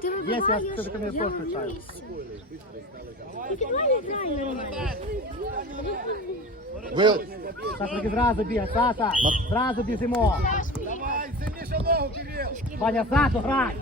Ти Є, я вибиваєш, все-таки не я просто чаю. вміюсь. Ти давай грай, Вил... Саша, таки зразу бігай, Саша. Зразу біжимо. Давай, сильніше ногу, Кирил! Ваня, ззаду грай.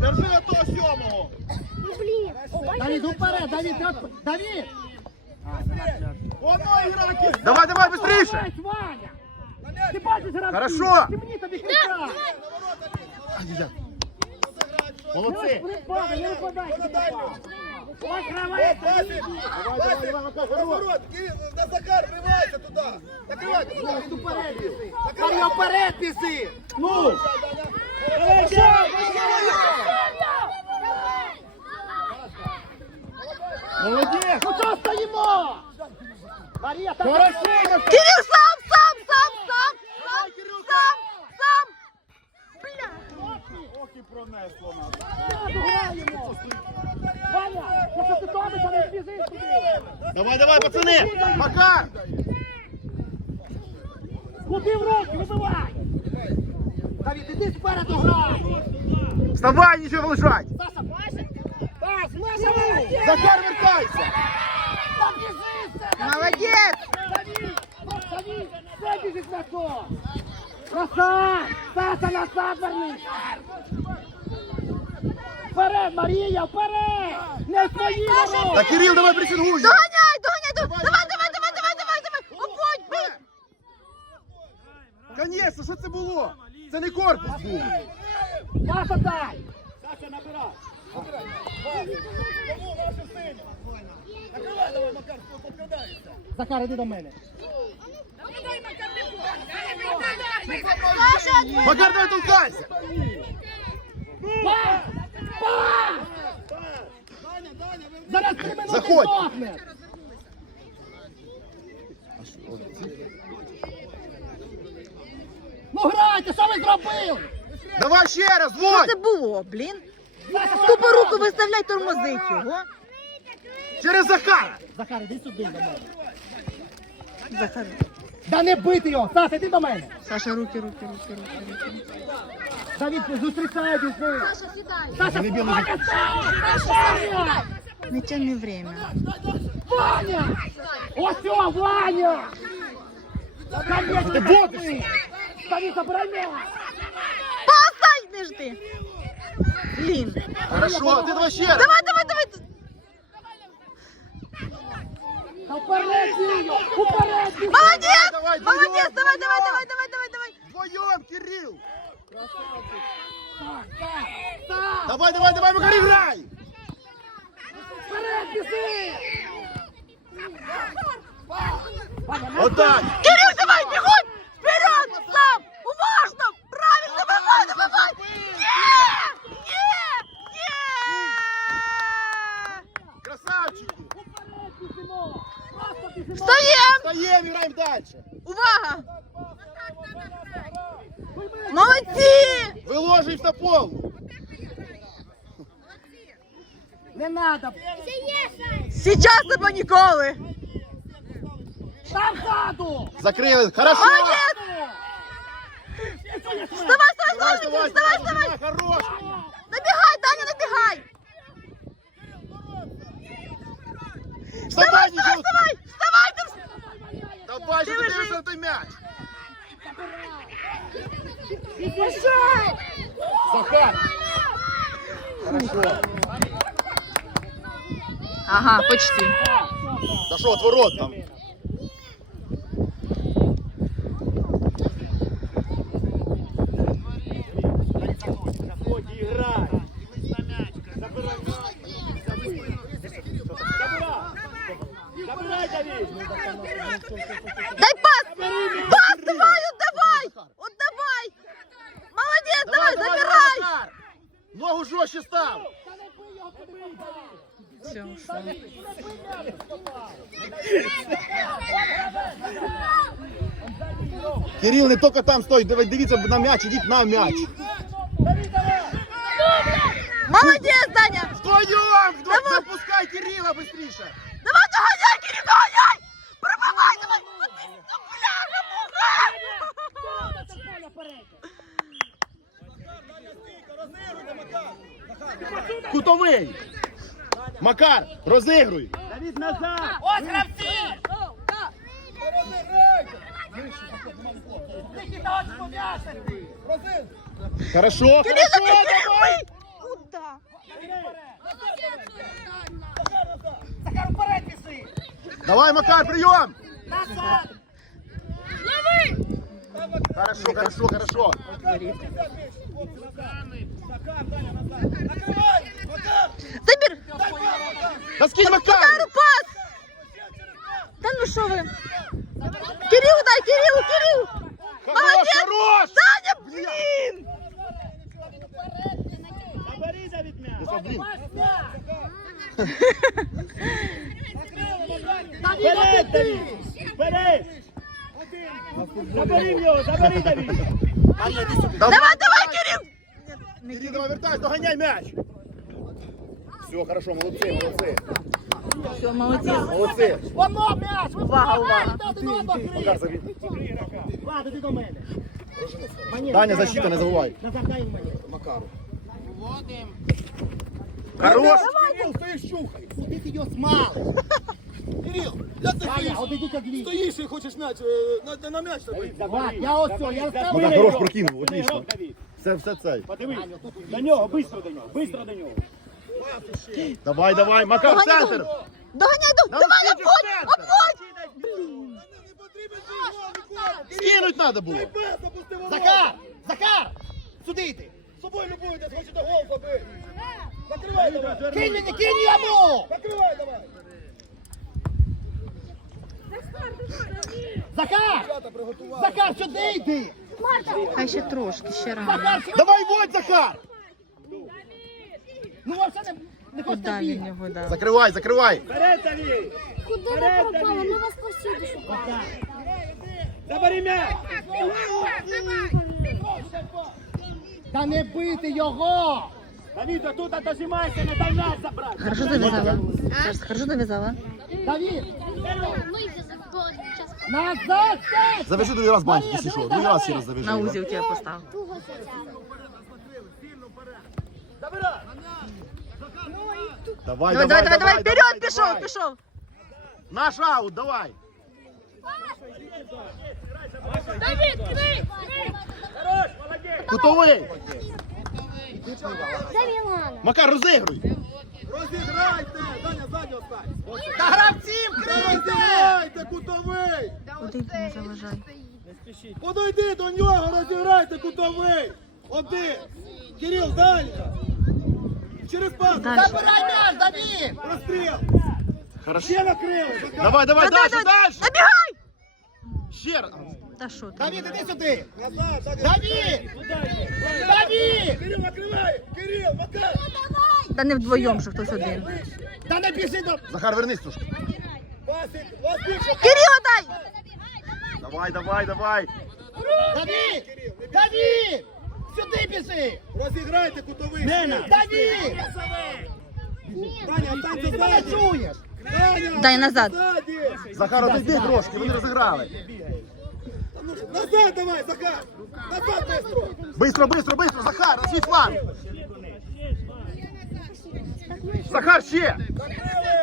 Держи на того сьомого! Ну, блін. О, бачиш? Давид, вперед, Давид, ти от- Давид. Воно гра, Кирил! Давай, давай, быстрее! Давай, Ваня. Ти бачиш гравців. Хорошо. Ти мені тобі кричав. Молодці! Ваня, не випадай. Вона Васик! Васик! На Захар, вривайся туди! Накривайте! Давид, вперед. Ваня. Ну. Молодець! Ну що стоїмо? Марія, там Кирил, сам, сам, сам, сам, сам, сам, сам. Бля. Ох і пронесло нас! Ваня, якщо ти томиш, не біжиш туди. Давай, давай, пацани! Макар! Куди в руки, вибивай! Давид, іди спереду грай! Вставай, нічого лежать! Саша, Пася! Пас, Маша! Захар, вертайся! Біжи! Молодець. Давид! Давид! Все біжить на то! Назад! Саша, назад вернись! Вперед, Марія, вперед! Не свої ворота! Та Кирил, давай присінгуй! Доганяй, доганяй, доганяй. Давай, давай, давай, давай, давай, давай. Обходь, бий. Конечно, що це було? Це не корпус був! Паса дай! Саша, набирай! Набирай! Кому вашу синю? Накривай давай, Макар, підкрадається! Захар, іди до мене. Макар, давай толкайся! Зараз три минути Заходь. здохне! Ну грайте, що ви зробили? Давай ще раз, що це було, блін? Тупо руку виставляй, тормозить його. Через Захара! Захар, іди сюди до мене. Захар. Да не бити його! Саша, іди до мене! Саша, руки, руки, руки, руки, руки. Давід, зустрічайтесь ви! Саша, сідай. Саша, Ваня, Ваня! Не тяни время. Ваня! Ось о, Ваня! Конечно, Ти бодишся! Давид, забирай м'яч! Постай, не жди. Блін. Хорошо, ти давай ще раз! Давай, давай, давай. Уперед! Давай, Молодець, вдвоєм, давай, давай, давай, давай, давай, давай. Вдвоєм, Кирил! Так, так, так! Давай, давай, давай, Макар, грай! Вперед, біжи! Ваня, на Отак! Давай, бігом! Вперед! Сам! Уважно! Правильно, вибивай, вибивай! Є! Є! Є! Красавчики! Вперед біжимо! Просто біжимо! Встаєм! Встаємо, граємо далі! Увага! Молодці! Виложись на пол! Не надо! Сейчас або ніколи! Там ззаду! Закрили! Хорошо! Молодець! Вставай, Давай, вставай, вставай, вставай, вставай! Хорош! Набігай, Даня, набігай! Вставай, Вставай, вставай, вставай! Давай, ти... Що ти дивишся на той м'яч! Захар! Хорошо! Ага, почти. Да що, отворот там? Заходь і грай! Забирай м'яч! Забирай! Забирай, Давид! Дай пас! Пас, давай, отдавай! Отдавай! Молодець, давай, забирай! Захар! Ногу жорстче став! Все, ушел. Кирил, не тільки там стой, дивіться на м'яч, ідіть на м'яч. Молодець, Даня! Вдвоєм! Вдвоєм! Давай. Запускай Кирила быстріше! Давай, доганяй, Кирил, доганяй! Пробивай, давай! Ну! Кутовий. Макар, розігруй. Давід назад. Ось гравці! Розіграйте! Нікіта, ось пов'язаний! Розин! Хорошо, Кирило, хорошо, давай. Кирилл! Куда? Захар, вперед піси! Давай, Макар, прийом. Назад! Хорошо, хорошо, хорошо. Закар, Даня, назад! Накривай! Макар! Забір! Дай пас, Макар! Та скинь Макар. Макару пас! Та ну що ви? Кирилу дай, Кирилу, Кирилу! Хорош, Молодець! хорош. Саня, блін! Забери блін. Вперед, Давід. Вперед. Забери в нього, забери Давід. Давай, давай, Кирил! Іди, давай, вертай, доганяй м'яч. Все, хорошо, молодці, молодці. Все, молодець. Молодці. Воно м'яч! Увага, увага! Макар, забій. Ладно, ти до мене. Даня, защита, не забувай. Назад дай мені. Макару. Хорош. Кирил, стоїш, чухай! Куди ти його смали? Кирил, я ти стоїш? Одійдіть від лінії. Стоїш і хочеш м'яч, е, на, на м'яч. Влад, я ось цього, я Макар, розказую. хорош прокинув, отлично. Все, все цей. Подивись. До нього, бистро до нього, бистро до нього. Давай, давай, Макар, в центр. Доганяй, до- Нам давай, обводь, обводь! Скинуть треба було. Захар! Захар! Сюди йди! З собою любуйтесь, хочете гол забити! Закривай давай! Кинь мені, кинь йому! Закривай давай! Ребята приготували! Захар, сюди йди! Хай ще трошки, ще рано. Сюди! Давай, водь, Захар. Ну, оце не, не від нього, да. Закривай, закривай. Вперед, Давід! Куди ви пропали? Ми вас посіду шукаємо. Забери м'яч! Та не бити його! Давід, отут дожимайся, не дай м'яч забрати! Хорошо зав'язала? Хорошо зав'язала? Давід, Ну і назад! Завяжи другий раз бантик, якщо що. Другий раз ще раз завяжи. На тебе поставив. туго затягнув. Давай, Давай, давай, давай, давай, вперед, пішов, пішов. Наш аут, давай. Хорош, молодець! Кутовий. Макар, розігруй. Розіграйте! Даня, ззаді остань! Та гравців Розіграйте, кутовий! Не заважай? Подойди до нього, розіграйте кутовий! Один! Кирил, Данька! Через пас! Забирай м'яч, Давід! Розстріл! Хорошо. Ще накрили! Давай, давай, дальше, дальше. Набігай! Ще раз. Та що ти? Давід, іди сюди! Назад, Даня! Давід! Давід! Кирил, накривай! Кирил, Макар! Та не вдвоєм, що хтось один. Та не біжи до... Захар, вернись трошки. Васик, вас більше! Кирило дай! Давай, давай, давай. Давід! Давід! Сюди біжи! Розіграйте кутовий! Нена! Давід! Даня, останься Ти мене ззаді! чуєш? Даня! Дай назад. Ззаді! Захар, отойди трошки, вони розіграли. Назад давай, Захар! Назад быстро! Быстро, быстро, быстро, Захар, на свій фланг. Захар, ще. Закрили!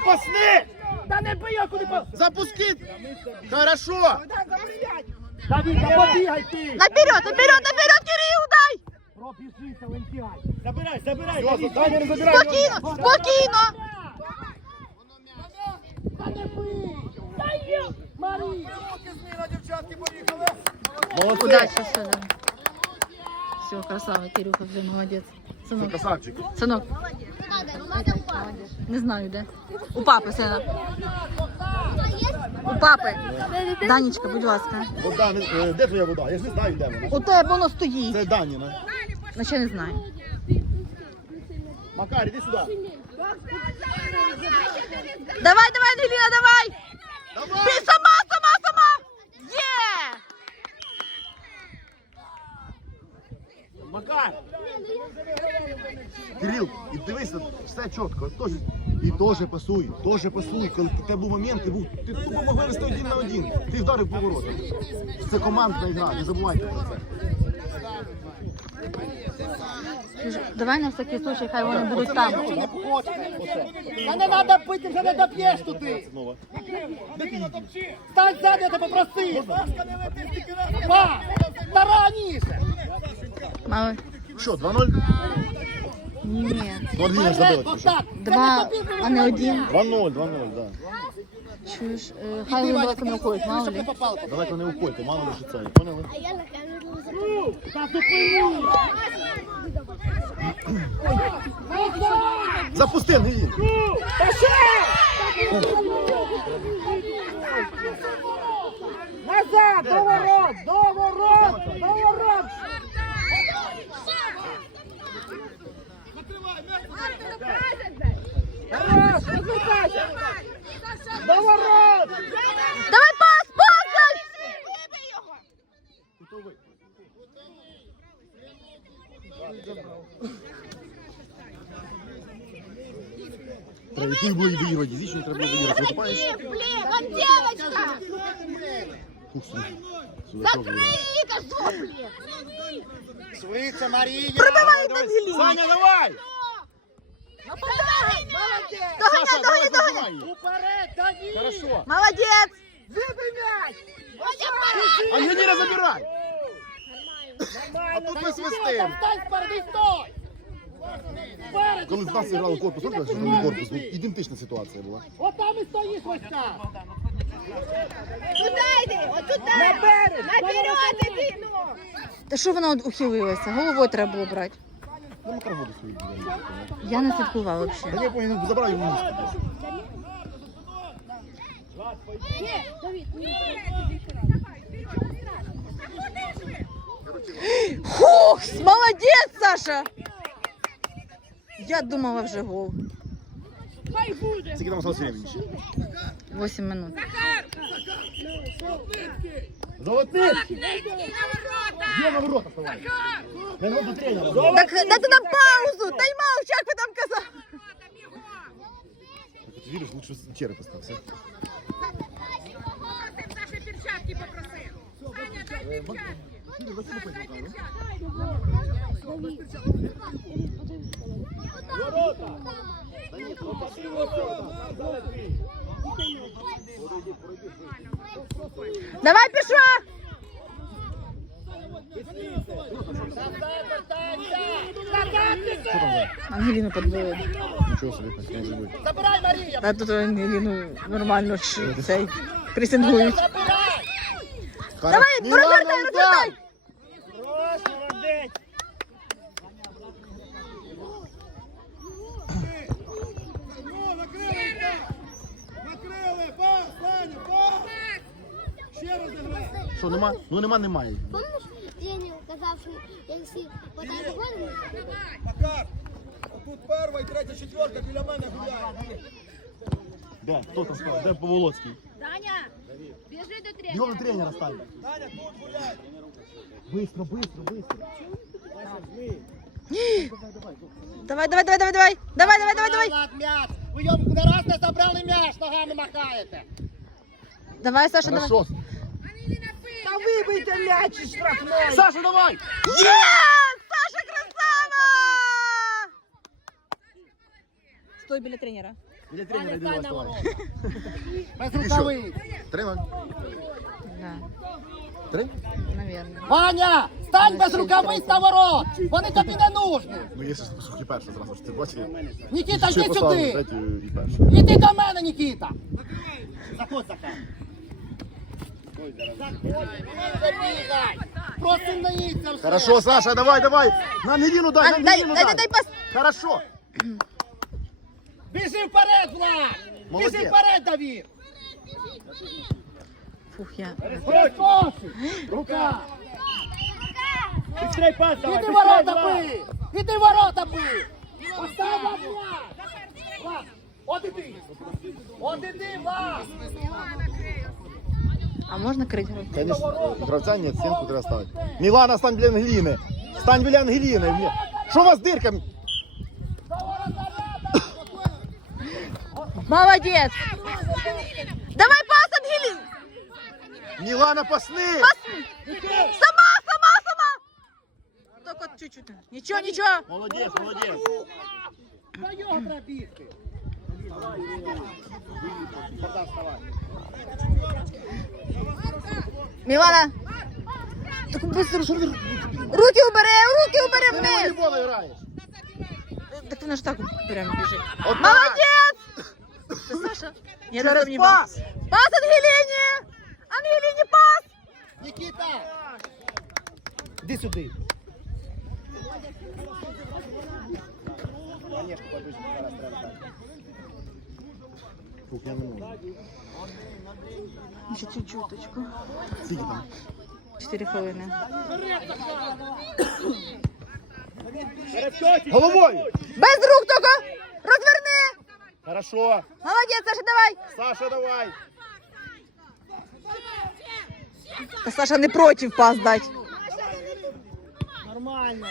Запусти, бий! Даня, пасни. Та не бий, а куди по... Запусти. Хорошо. Давід, та побігай ти! Наперед, наперед, наперед, Кирил, дай! Пробіжися, Олімпіад! Забирай, забирай! Все, Давід, Даня, не забирай. Спокійно, спокійно! Та не бий! Дай Марія! Руки зміна, дівчатки, поїхали! Молодці. Удачі, все, да. Все, красава, Кирюха, вже молодець. Все, Синок, красавчик. синок, Не знаю де. У папи, сина. У папи. Данечка, будь ласка. Вода, е, де твоя вода? Я ж не знаю, де вона. У тебе воно стоїть. Це Даніна. Ну ще не знаю. Макар, іди сюди. Давай, давай, Ангеліна, давай! Давай! Ти сама! Є! Макар! Кирил, і дивися, все чітко. Тож, і теж пасуй, теж пасуй. Коли у тебе був момент, ти був, ти тупо мог вивести один на один. Ти вдарив поворот. Це командна гра, не забувайте про це. Давай на всякий случай, хай вони будуть там. Та не треба бити, вже не доб'єш туди. Стань ззаду, я тебе попросив. Раніше. Мали. Що, 2-0? Ні. Ну, Альвіна забила. тільки що. Два, а не один. 2-0, 2-0, да. Чуєш, е, хай вони далеко не уходять, мало ли. Далеко не уходьте, мало ли що це. Поняли? Запусти, Ангелін. Назад, до ворот, до ворот, до ворот. Тарас, розвертайся. До ворот. Давай пас, пас! дай! Треба йти було і виїхати. Звісно, треба було виїхати. Викупаєш? Блін, там дівчинка! Фух, сюди. Сюди, що було? кажу, блін! Швидше, Марія. Прибивай на Ангеліні! Саня, давай! Доганяй, доганяй, доганяй! Уперед, Давид. Хорошо. Молодець! Вибий м'яч. Ангеліна, забирай! Нормально, А тут ми свистим. Стань спереди, стой. Коли в нас грали корпус, от що там корпус, ну, ідентична ситуація була. От там і стоїш ось там. Туди йди, отуди! На берег. Наперед іди, ну! Та що вона ухилилася? Головою треба було брати. Ну, Макар воду свою. буде. Я не слідкувала Та взагалі. я понял, забрав йому місце. Хух! Молодець, Саша! Я думала вже гол. Скільки там осталось времени ще? 8 минут. Золотий! Є на ворота вставай. На до тренера. Так дайте нам паузу! Тайм-аут, як ви там казали? Ти віриш, лучше череп остався. Давай, пішла! Ангеліну подбили. Нічого собі, так може бути. Забирай, Марія. А тут Ангеліну нормально ж цей пресингують. Давай, Мілана, розвертай, Що, нема? Ну нема, немає. Помниш, Леня казав, що якщо подай погоду, Макар! Тут перша і третя, четверка біля мене гуляє. Де? Хто там сказав? Де Поволоцький? Таня, біжи до тренера. Його на тренера стань. Таня, тут гуляй! Быстро, быстро, быстро. Давай, давай, давай, давай, давай! Давай, давай, давай, давай! Влад, м'яч. Ви йому не раз не забрали м'яч, ногами махаєте. Давай, Саша, давай. Хорошо. Та вибийте м'яч штрафної. Саша, давай! Є! Саша красава! Стой біля тренера. Біля тренера йди давай. Без І що? Три. Да, наверное. Ваня, стань без рукавиць на ворот. Вони тобі не нужні. Ну, якщо ж сухі перша зразу ж ти бачив. Нікіта, йди сюди. Іди до мене, Нікіта. Заходь, Заходь, Хорошо, Саша, давай, давай! На Ангеліну дай, на А, дай, пас. Хорошо! Біжи вперед, Влад. Молодець. Біжи вперед, Давід. Фух, я. Перескочи. Рука. Іди ворота бий. Іди ворота бий. Влад м'яч! Влад, от іди! От іди, Влад! А можна крити гру? Конечно, гравця нет, стінку треба ставити. Мілана, стань біля Ангеліни. Стань біля Ангеліни. Ні. Що у вас дирка? Молодець! Давай пас, Ангелін! Мілана, пасни! Сама, сама, сама! Только чуть-чуть. Нічого, нічого. Молодець, молодець. До його треба бігти! Мілана. Так быстро, що Руки убери, руки убери Ти вниз. волейбол граєш. Так вона ж так прямо біжить. Молодець! Це Саша? Я Через не пас! Пас Ангеліні! Ангеліні пас! Нікіта! Іди сюди. Конечно, побіжимо, зараз треба так. Фух, я не можу. Ще чуть-чуточку. Скільки там? Чотири хвилини. Головою! Без рук тільки! Розверни! Хорошо. Молодець, Саша, давай! Саша, давай. Та Саша не проти пас дати. Нормально.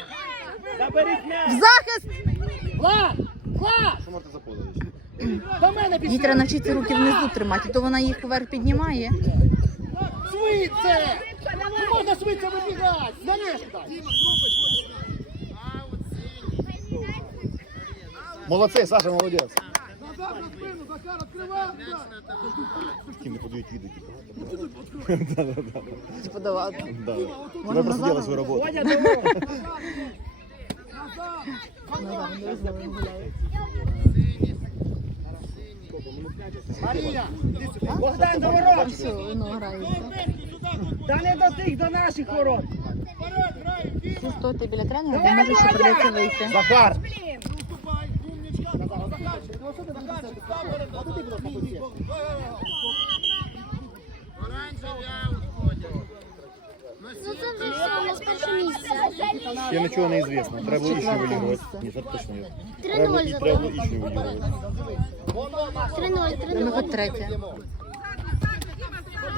Заберіть м'яч. В захист! Влад! Влад! Що можете заподати? Їй треба навчитися руки внизу тримати, то вона їх вверх піднімає. Швидше! Не можна швидше вибігати! Заліз дай! Молодцей, Саша, молодець. Назад на спину, Захар, відкривай. Ким не подають відео. Типу, давай. Да. Тебе просто делай свою роботу. Водя, дорогу. Марія! Богдан, до ворот. Все, воно грається. Та не до тих, до наших ворот. Що стоїть біля тренера, то може ще придеться вийти. Захар! Ну це вже все, у нас перше місце. Ще нічого не известно. Треба було вилігувати. Ні, це точно ні. 3-0 Треба було зато. вилігувати. 3-0, 3-0. хоч третє.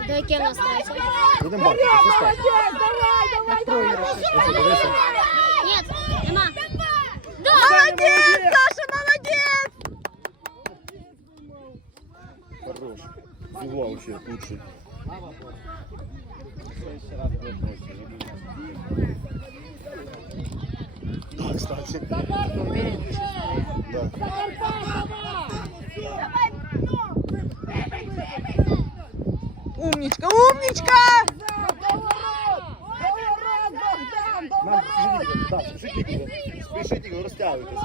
До яке в нас третє? Будемо бачити. Це так. Програш. Ось, подивися. Ні, нема. Молодець, Саша, молодець! Хорош. З угла вообще лучший. Да, кстати. Да. Умничка, умничка! Розтягуйтесь.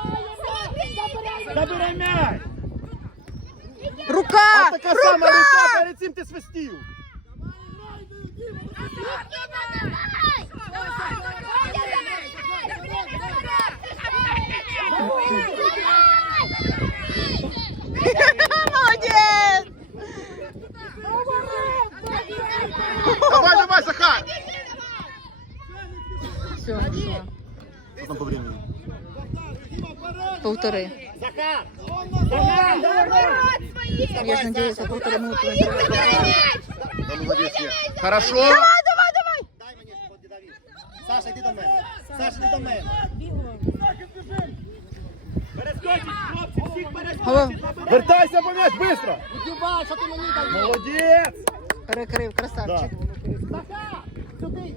Забери м'яч. Рука! А така сама рука, перед цим ти свистів. Молодець! Давай, давай, Захар! Все, все. Що там по времени? Полтори. Захар! Богдан, до ворот. Я ж надіюся, полтори минути. Да, молодець є. Хорошо. Давай, давай, давай! Дай мені Давід. Саша, йди до мене. Саша, йди до мене. Перескочить, хлопці, всіх перескочить. Вертайся по м'яч, быстро! Дюба, що ти мені даєш? Молодець! Перекрив, красавчик. Захар! Сюди!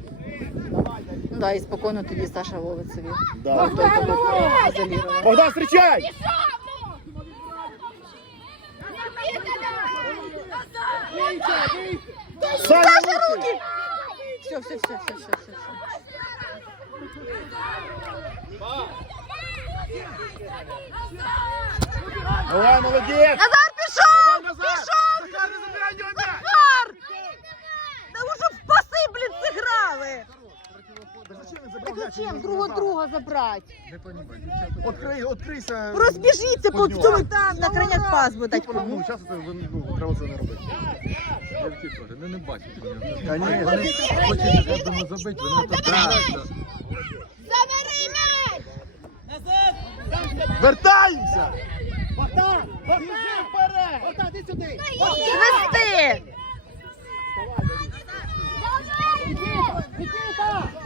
Ну да, і спокійно тоді Саша ловить собі. Да. Богдан, встречай! Саня, руки! Все, все, все, все, все, все. Давай, молодец! Назар пішов! Назар! Пішов! Нього! Да уже в пасы, блин, зіграли! Зачем другого друга забрати? Открий, открийся. Розбіжіться по цьому там, на крайняк пас би Ну, зараз це ну, треба це не робити. Дівки теж, ну не бачать мене. Та ні, Вони хочуть на кожному забити, вони Забери де Вертаємося! Богдан! Богдан! вперед! Богдан, іди сюди! Свисти! Нікіта! Нікіта! Нікіта! Молодець,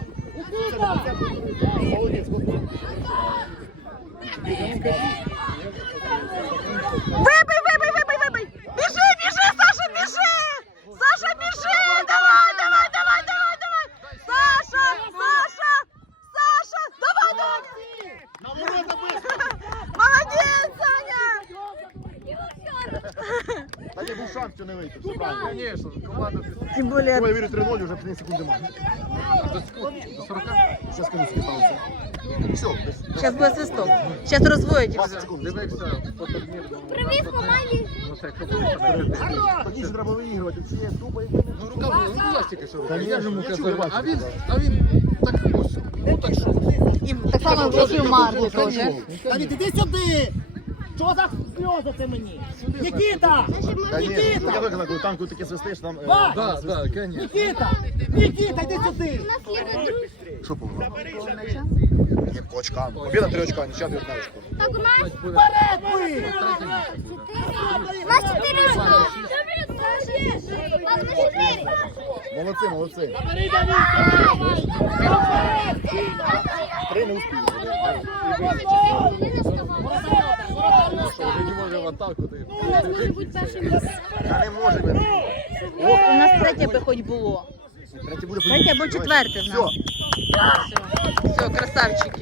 хлопці. выбей, выбей, выбей! Бежи, бежи, біжи, Саша, бежи! Саша, давай, давай, давай, давай! Саша, Саша! Саша! Давай, давай! На ворота быстро! Молодець, Саня! Та цього не вийти, все правильно. Звісно, команда Тим Тому я вірю 3-0, вже 3 секунди має. до секунд- до 40. Зараз коли сталося. Все, десь. зараз буде свисток. Зараз розвоють. 20 секунд. Дивився по турніру. Ну це хто буде Тоді ж треба виігрувати. Всі є тупо і Ну рука була, ну ластика що Та. Я ж йому казав. А він, а він так ось. Ну так що? І так само, як і в Марку теж. Давід, іди сюди! Що за сльози це мені? Нікіта! Та ні, ну, я виконав, коли танку таке свистиш, там... е, Ва! Да, да, звісно. Нікіта! Нікіта, йди сюди! У нас є друг. Що по Є по очкам. Побіда три очка, нічого не одна очко. Так у нас Вперед ви! У нас чотири очка. У нас чотири. Молодці! Три не успіють. Що, вже не може в атаку. ти- Та не може бути. У нас третє би хоч було. Третє буде Третє або четверте в нас. Все. Все, красавчики.